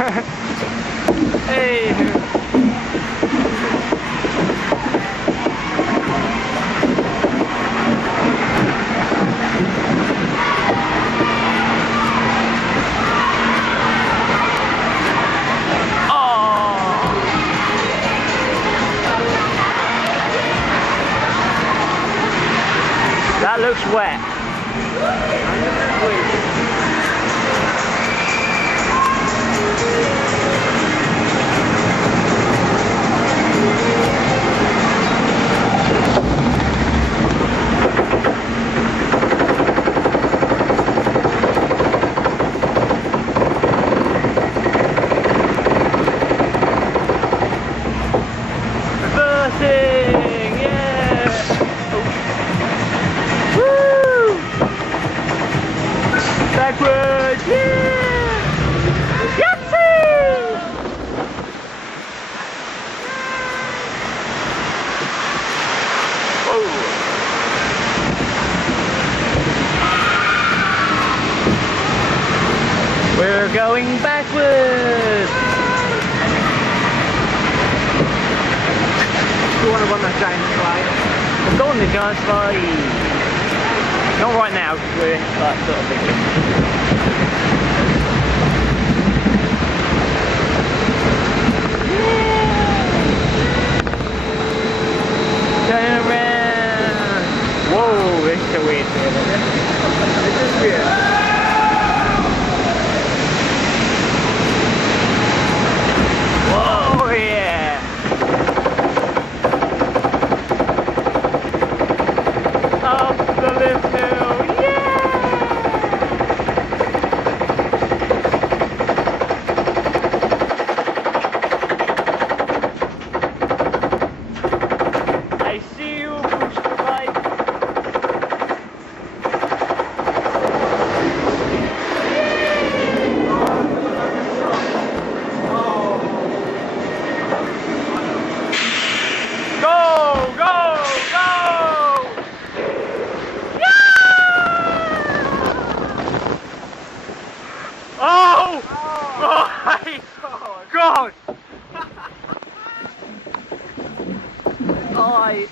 Hey. That looks wet. Reversing, yeah! Woo! Backwards, yeah! Yahtzee! Oh. We're going backwards! You want to run that giant slide? Let's go on the giant slide! Not right now, because we're like sort of thinking. Turn around! Whoa, this is a weird feeling. This is weird. Whoa, yeah! Up the lift hill, yeah! I see you, push the bike. Go, go, go! Oh my god!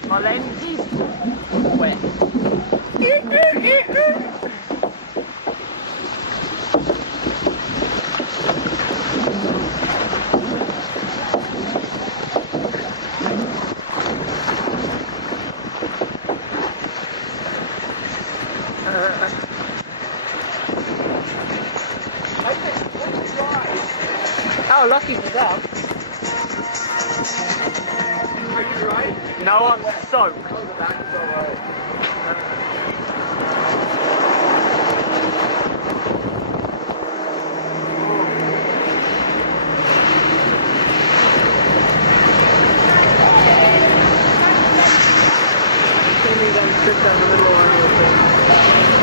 My lens is wet. How lucky for that. Are you right? No, I'm soaked. Oh, the back is alright. Sit down the middle on your thing.